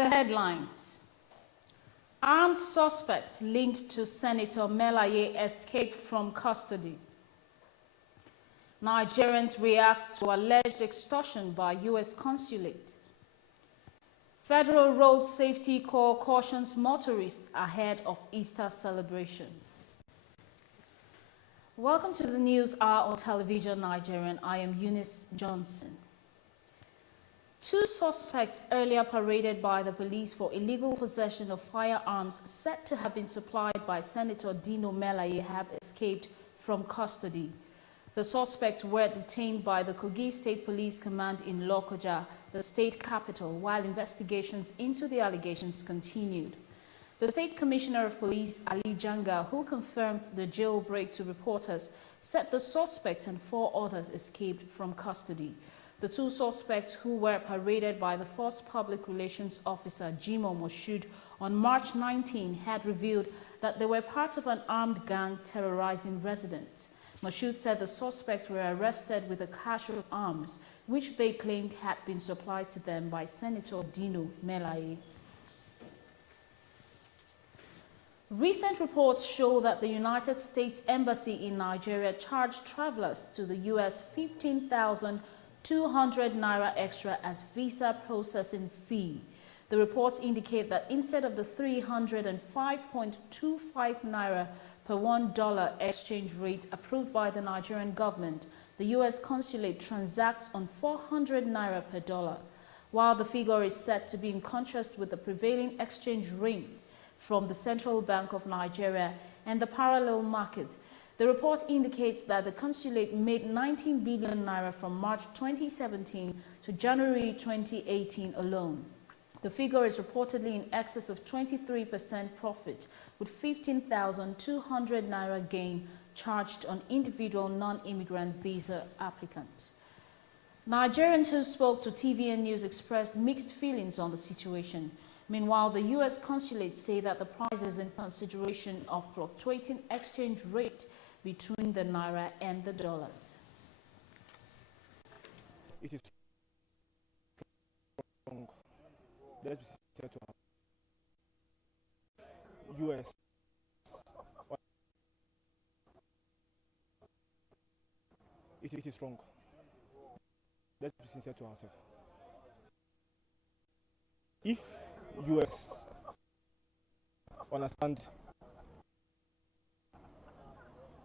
The headlines. Armed suspects linked to Senator Melaye escaped from custody. Nigerians react to alleged extortion by U.S. consulate. Federal Road Safety Corps cautions motorists ahead of Easter celebration. Welcome to the News Hour on Television Nigerian. I am Eunice Johnson. Two suspects earlier paraded by the police for illegal possession of firearms said to have been supplied by Senator Dino Melaye have escaped from custody. The suspects were detained by the Kogi State Police Command in Lokoja, the state capital, while investigations into the allegations continued. The State Commissioner of Police, Ali Janga, who confirmed the jailbreak to reporters, said the suspects and 4 others escaped from custody. The 2 suspects who were paraded by the first public relations officer, Jimo Moshood, on March 19 had revealed that they were part of an armed gang terrorizing residents. Moshood said the suspects were arrested with a cache of arms, which they claimed had been supplied to them by Senator Dino Melaye. Recent reports show that the United States Embassy in Nigeria charged travelers to the U.S. 15,200 naira extra as visa processing fee. The reports indicate that instead of the 305.25 naira per $1 exchange rate approved by the Nigerian government, the U.S. consulate transacts on 400 naira per dollar. While the figure is said to be in contrast with the prevailing exchange rate from the Central Bank of Nigeria and the parallel market, the report indicates that the consulate made 19 billion naira from March 2017 to January 2018 alone. The figure is reportedly in excess of 23% profit, with 15,200 naira gain charged on individual non-immigrant visa applicants. Nigerians who spoke to TVN News expressed mixed feelings on the situation. Meanwhile, the U.S. consulate say that the price is in consideration of fluctuating exchange rate between the naira and the dollars. It is wrong. Let's be sincere to our U.S. It is wrong. Let's be sincere to ourselves. If U.S. understand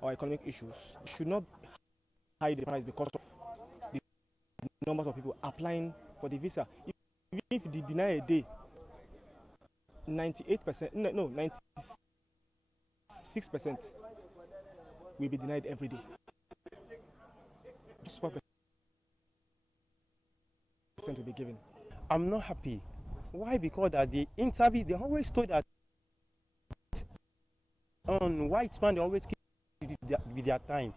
our economic issues, should not hide the price because of the numbers of people applying for the visa. If they deny a day, 96% will be denied every day. Just 4% will be given. I'm not happy. Why? Because at the interview, they always told that on white man, they always keep with their time.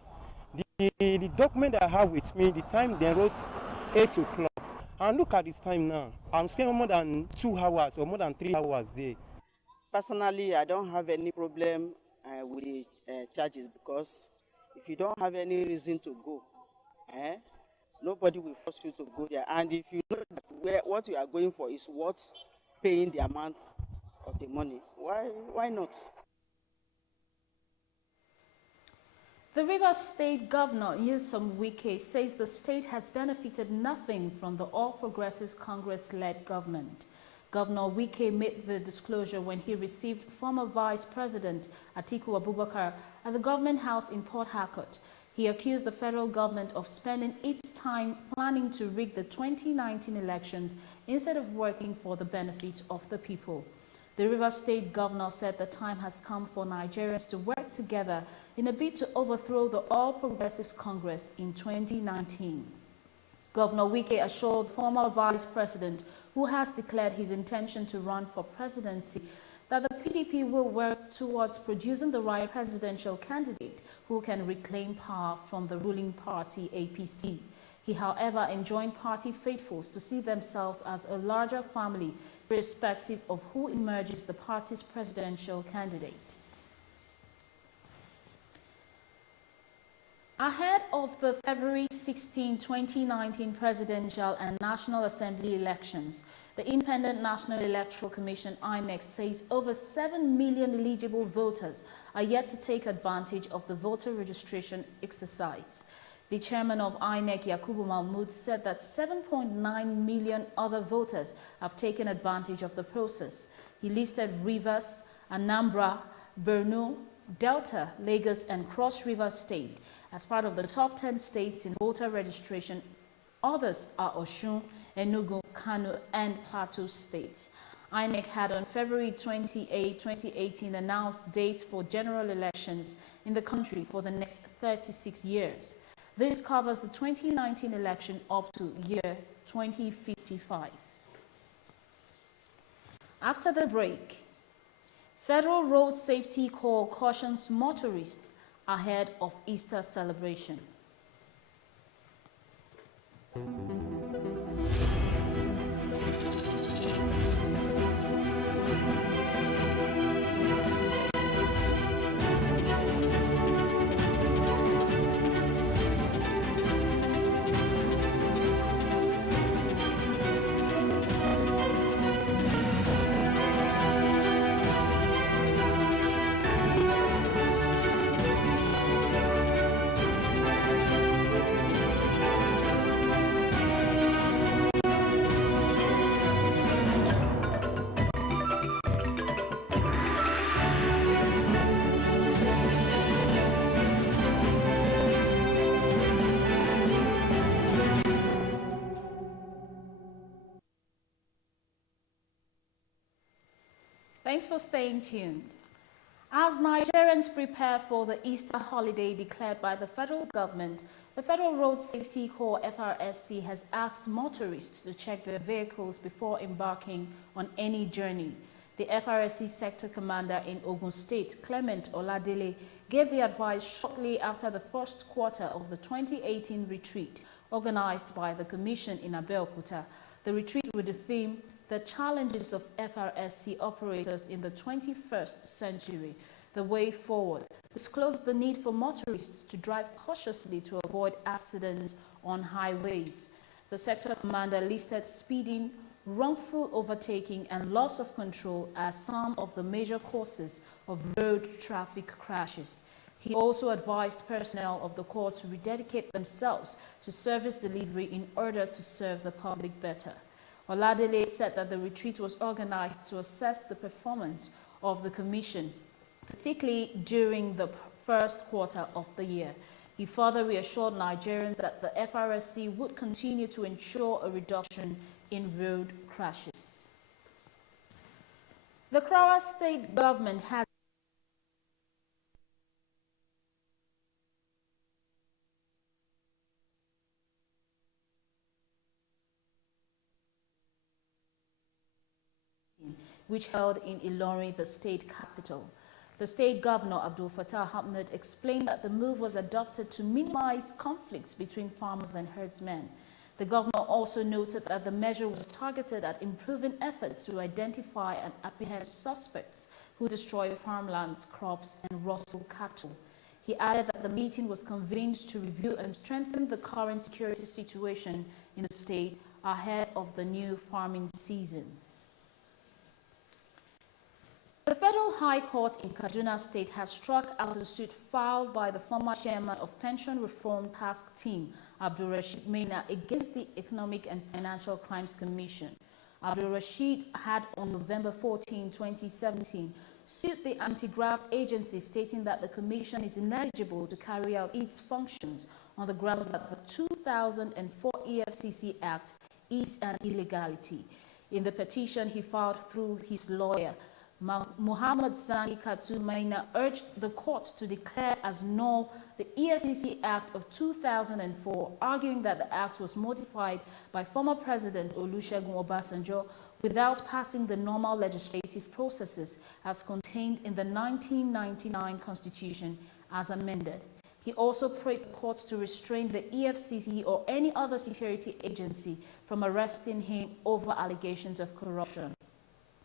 The document I have with me, the time they wrote 8 o'clock. And look at this time now. I'm spending more than 2 hours or more than 3 hours there. Personally, I don't have any problem with the charges, because if you don't have any reason to go, nobody will force you to go there. And if you know that what you are going for is worth paying the amount of the money, why not? The Rivers State Governor, Nyesom Wike, says the state has benefited nothing from the All Progressives Congress-led government. Governor Wike made the disclosure when he received former Vice President Atiku Abubakar at the Government House in Port Harcourt. He accused the federal government of spending its time planning to rig the 2019 elections instead of working for the benefit of the people. The Rivers State Governor said the time has come for Nigerians to work together in a bid to overthrow the All Progressives Congress in 2019. Governor Wike assured former Vice President, who has declared his intention to run for presidency, that the PDP will work towards producing the right presidential candidate who can reclaim power from the ruling party APC. He, however, enjoined party faithfuls to see themselves as a larger family, irrespective of who emerges the party's presidential candidate. Ahead of the February 16, 2019 presidential and National Assembly elections, the Independent National Electoral Commission (INEC) says over 7 million eligible voters are yet to take advantage of the voter registration exercise. The chairman of INEC, Yakubu Mahmood, said that 7.9 million other voters have taken advantage of the process. He listed Rivers, Anambra, Borno, Delta, Lagos, and Cross River State as part of the top 10 states in voter registration. Others are Osun, Enugu, Kano, and Plateau states. INEC had on February 28, 2018 announced dates for general elections in the country for the next 36 years. This covers the 2019 election up to year 2055. After the break, Federal Road Safety Corps cautions motorists ahead of Easter celebration. Thanks for staying tuned. As Nigerians prepare for the Easter holiday declared by the federal government, the Federal Road Safety Corps (FRSC) has asked motorists to check their vehicles before embarking on any journey. The FRSC sector commander in Ogun State, Clement Oladele, gave the advice shortly after the first quarter of the 2018 retreat organized by the Commission in Abeokuta. The retreat with the theme, "The Challenges of FRSC Operators in the 21st Century, the Way Forward," disclosed the need for motorists to drive cautiously to avoid accidents on highways. The sector commander listed speeding, wrongful overtaking, and loss of control as some of the major causes of road traffic crashes. He also advised personnel of the Corps to rededicate themselves to service delivery in order to serve the public better. Oladele said that the retreat was organized to assess the performance of the Commission, particularly during the first quarter of the year. He further reassured Nigerians that the FRSC would continue to ensure a reduction in road crashes. The Kwara State government has which held in Ilorin, the state capital. The state governor, Abdul Fattah Ahmed, explained that the move was adopted to minimize conflicts between farmers and herdsmen. The governor also noted that the measure was targeted at improving efforts to identify and apprehend suspects who destroy farmlands, crops, and rustle cattle. He added that the meeting was convened to review and strengthen the current security situation in the state ahead of the new farming season. The Federal High Court in Kaduna State has struck out a suit filed by the former chairman of Pension Reform Task Team, Abdul Rashid Maina, against the Economic and Financial Crimes Commission. Abdul Rashid had on November 14, 2017, sued the anti-graft agency, stating that the commission is ineligible to carry out its functions on the grounds that the 2004 EFCC Act is an illegality. In the petition he filed through his lawyer, Muhammad Sani Katu Maina, urged the court to declare as null the EFCC Act of 2004, arguing that the act was modified by former President Olusegun Obasanjo without passing the normal legislative processes as contained in the 1999 Constitution as amended. He also prayed the court to restrain the EFCC or any other security agency from arresting him over allegations of corruption.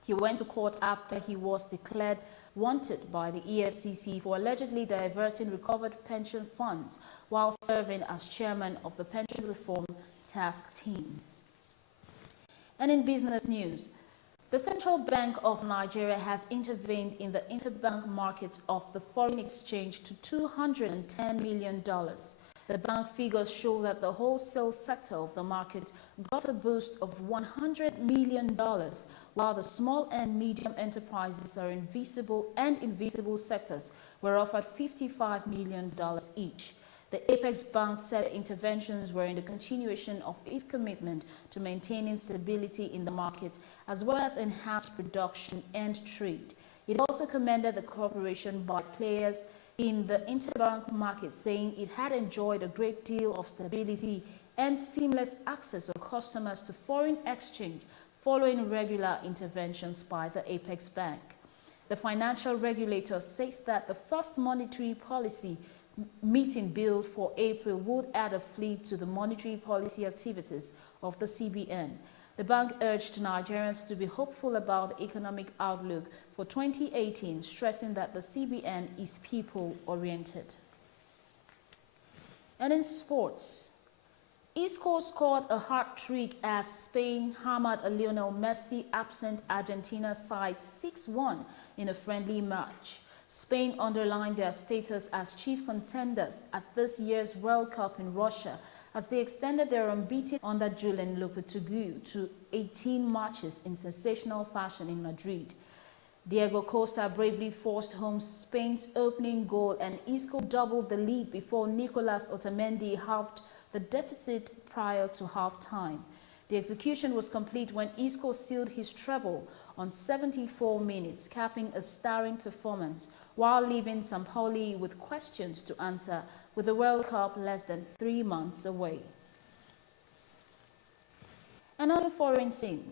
He went to court after he was declared wanted by the EFCC for allegedly diverting recovered pension funds while serving as chairman of the Pension Reform Task Team. And in business news, the Central Bank of Nigeria has intervened in the interbank market of the foreign exchange to $210 million. The bank figures show that the wholesale sector of the market got a boost of $100 million, while the small and medium enterprises are invisible sectors were offered $55 million each. The Apex Bank said interventions were in the continuation of its commitment to maintaining stability in the market as well as enhanced production and trade. It also commended the cooperation by players in the interbank market, saying it had enjoyed a great deal of stability and seamless access of customers to foreign exchange following regular interventions by the Apex Bank. The financial regulator says that the first monetary policy meeting billed for April would add a fleet to the monetary policy activities of the CBN. The bank urged Nigerians to be hopeful about the economic outlook for 2018, stressing that the CBN is people-oriented. And in sports, Isco scored a hat-trick as Spain hammered a Lionel Messi-absent Argentina side 6-1 in a friendly match. Spain underlined their status as chief contenders at this year's World Cup in Russia as they extended their unbeaten under Julen Lopetegui to 18 matches in sensational fashion in Madrid. Diego Costa bravely forced home Spain's opening goal and Isco doubled the lead before Nicolas Otamendi halved the deficit prior to half-time. The execution was complete when Isco sealed his treble on 74 minutes, capping a starring performance while leaving Sampaoli with questions to answer with the World Cup less than 3 months away. Another foreign scene.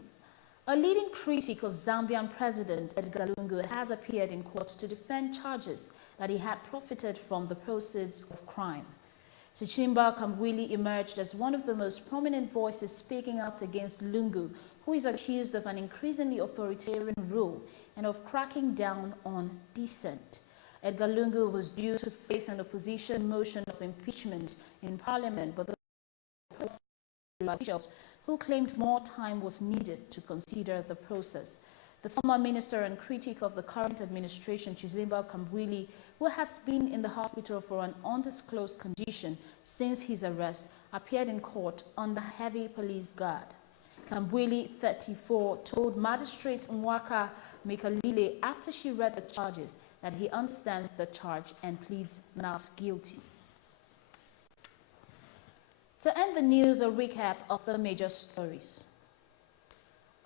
A leading critic of Zambian President Edgar Lungu has appeared in court to defend charges that he had profited from the proceeds of crime. Chichimba Kamwili emerged as one of the most prominent voices speaking out against Lungu, who is accused of an increasingly authoritarian rule and of cracking down on dissent. Edgar Lungu was due to face an opposition motion of impeachment in Parliament, but the officials who claimed more time was needed to consider the process. The former minister and critic of the current administration, Chichimba Kamwili, who has been in the hospital for an undisclosed condition since his arrest, appeared in court under heavy police guard. Kamwili, 34, told Magistrate Mwaka Mikalile after she read the charges that he understands the charge and pleads not guilty. To end the news, a recap of the major stories.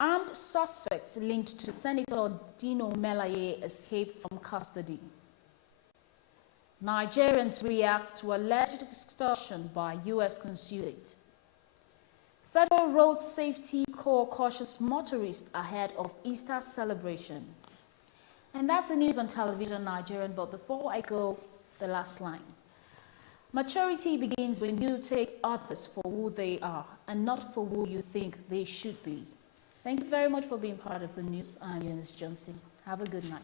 Armed suspects linked to Senator Dino Melaye escaped from custody. Nigerians react to alleged extortion by U.S. consulate. Federal Road Safety Corps cautions motorists ahead of Easter celebration. And that's the news on television Nigerian, but before I go, the last line. Maturity begins when you take others for who they are and not for who you think they should be. Thank you very much for being part of the news. I'm Eunice Johnson. Have a good night.